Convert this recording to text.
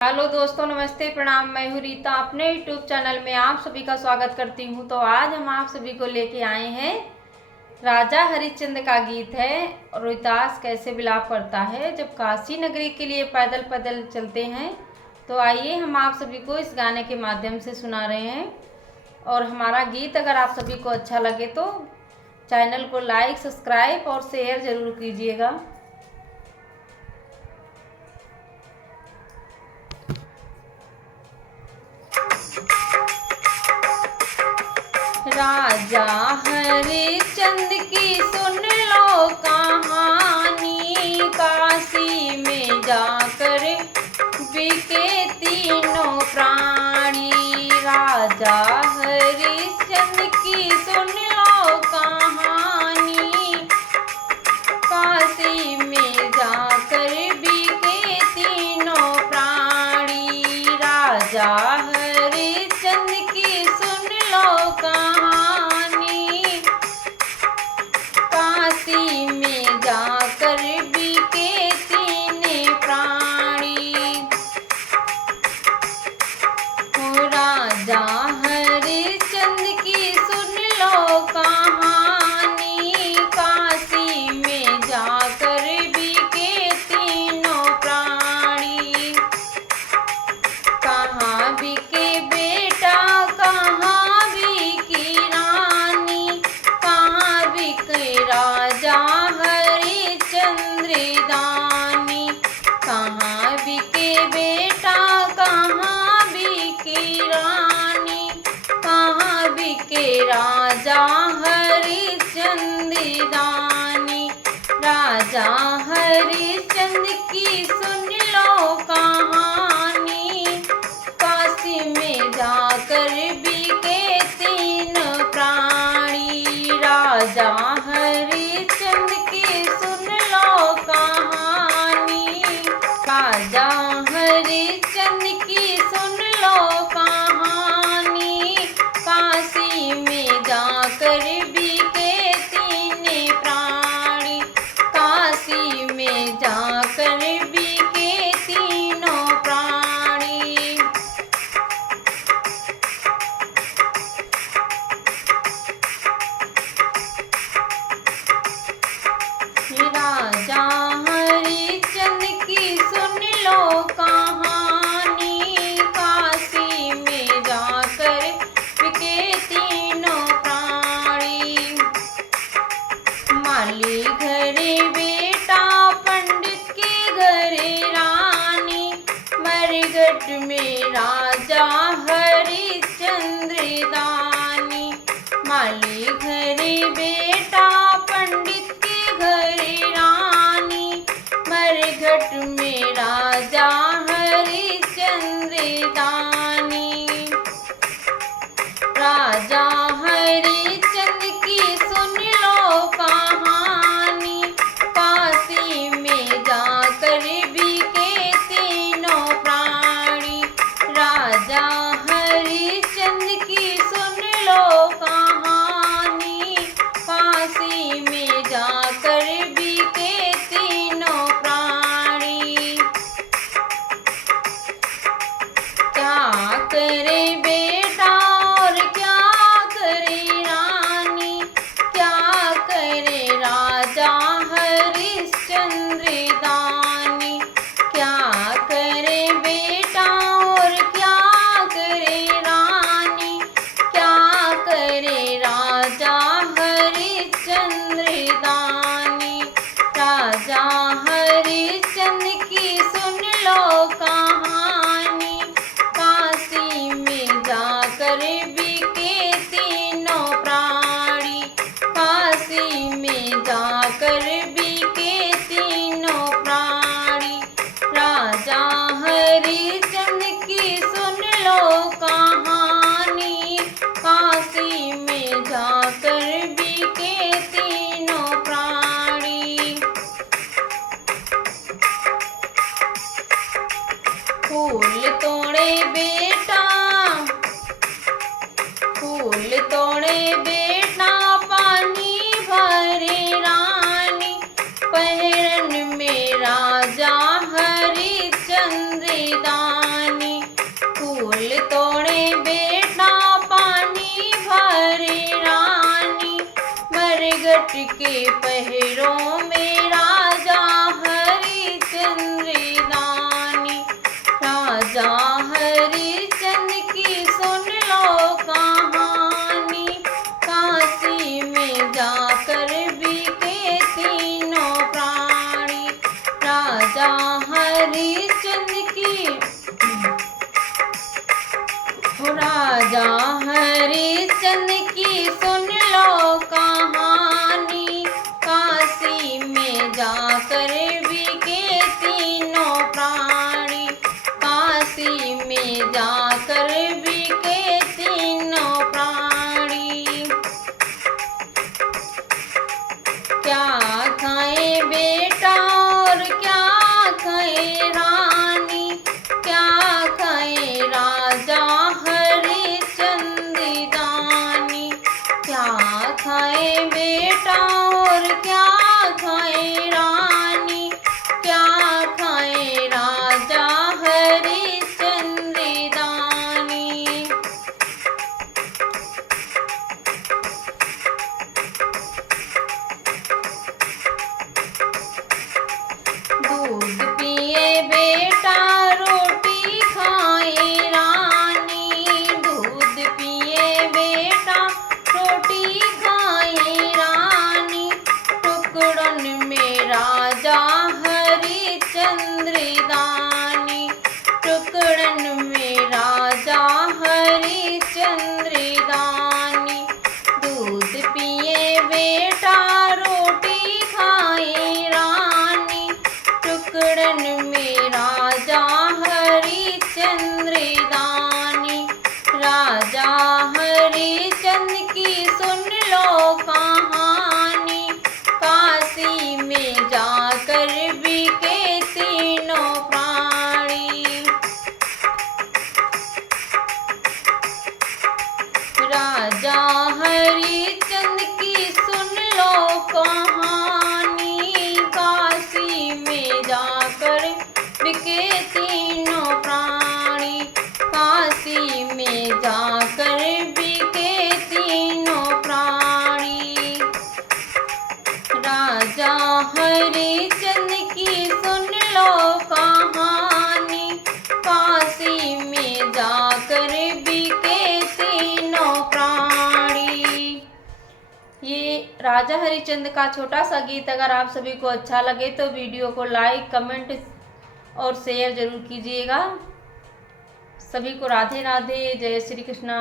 Hello दोस्तों, नमस्ते, प्रणाम। मैं हूँ रीता, अपने यूट्यूब चैनल में आप सभी का स्वागत करती हूँ। तो आज हम आप सभी को लेके आए हैं राजा हरिश्चंद्र का गीत है। रोहितास कैसे विलाप करता है जब काशी नगरी के लिए पैदल पैदल चलते हैं। तो आइए हम आप सभी को इस गाने के माध्यम से सुना रहे हैं। और हमारा गीत अगर आप सभी को अच्छा लगे तो चैनल को लाइक, सब्सक्राइब और शेयर ज़रूर कीजिएगा। राजा हरिश्चंद्र की सुन लो कहानी, काशी में जाकर बिके तीनों प्राणी। राजा हरिश्चंद्र की सुन लो कहानी, काशी में जाकर बिके तीनों प्राणी। राजा हरिश्चंद्र की सुन लो कहानी, काशी में जाकर बिके तीन प्राणी। हो राजा हरिश्चंद्र की सुन लो कहानी, काशी में जाकर बिके तीनों प्राणी। कहाँ बिके बेटा, कहाँ बिकी रानी, कहाँ बिके राजा हरिश्चंद्र दानी। कहाँ बिके बेटा, कहाँ बिकी रानी, कहाँ बिके राजा हरिश्चंद्र दानी। राजा हरिश्चंद्र की सुन लो कहानी, काशी में जाकर बिके तीन प्राणी। राजा हरिश्चंद्र की सुन लो कहानी, राजा हरिश्चंद्र की सुन लो कहानी, काशी में जाकर बिके तीन प्राणी। काशी में जाकर बिके तीनों प्राणी। राजा हरिश्चंद्र की सुन लो कहानी, काशी में जाकर बिके तीनों प्राणी। माली घरे बेटा, पंडित के घरे रानी, मरघट में राजा हरिश्चंद्र दानी। माली घरे बेटा, पंडित के घरे रानी, मरघट में राजा हरिश्चंद्र दानी। राजा हरिश्चंद्र की सुन लो कहानी, काशी में जाकर बिके तीनों प्राणी। राजा हरिश्चंद्र की सुन लो कहानी, काशी में जाकर बिके तीनों प्राणी। क्या करे बेटा और क्या करे रानी, क्या करे राजा हरिश्चंद्र दानी। क्या करे बेटा और क्या करे रानी, क्या करे राजा हरिश्चंद्र दानी। राजा हरिश्चंद्र की सुन लो कहानी, काशी में जाकर बिके तीनों प्राणी। काशी में जाकर बिके तीनों प्राणी। राजा हरिश्चंद्र की सुन लो कहानी, काशी में जाकर बिके तीनों प्राणी। फूल तोड़े बेटा, फूल तोड़े बेटा, पानी भरे रानी, पहरन में राजा हरिश्चंद्र दानी। के पहरों में राजा हरिश्चंद्र दानी। राजा हरिश्चंद्र की सुन लो कहानी, काशी में जाकर बिके तीनों प्राणी। राजा हरिश्चंद्र की राजा हरिश्चंद्र की सुन लो कहानी, काशी में जाकर बिके तीनों प्राणी। काशी में जाकर बिके तीनों प्राणी। क्या खाए बेटा और क्या खाए रानी, क्या खाए राजा हरिश्चंद्र दानी। क्या खाए बेटा और क्या खाए रानी, क्या खाए राजा हरिश्चंद्र दानी। दूध पिए बेटा रोटी खाए रानी, दूध पिए बेटा रोटी खाए रानी। टुकड़न में राजा हरिश्चंद्र दानी, टुकड़न में राजा हरिश्चंद्र दानी। दूध पिए बेटा रोटी खाए रानी, टुकड़न में राजा हरिश्चंद्र दानी। राजा हरिश्चंद्र की सुन लो कहानी, काशी में जाकर बिके तीनों प्राणी। राजा हरिश्चंद्र की सुन लो कहानी, काशी में जाकर बिके तीनों प्राणी। काशी में जाकर बिके तीनों प्राणी। राजा हरिश्चंद्र की सुन लो कहानी, काशी में जाकर बिके तीनों प्राणी। ये राजा हरिश्चंद्र का छोटा सा गीत अगर आप सभी को अच्छा लगे तो वीडियो को लाइक, कमेंट और शेयर जरूर कीजिएगा। सभी को राधे राधे, जय श्री कृष्णा।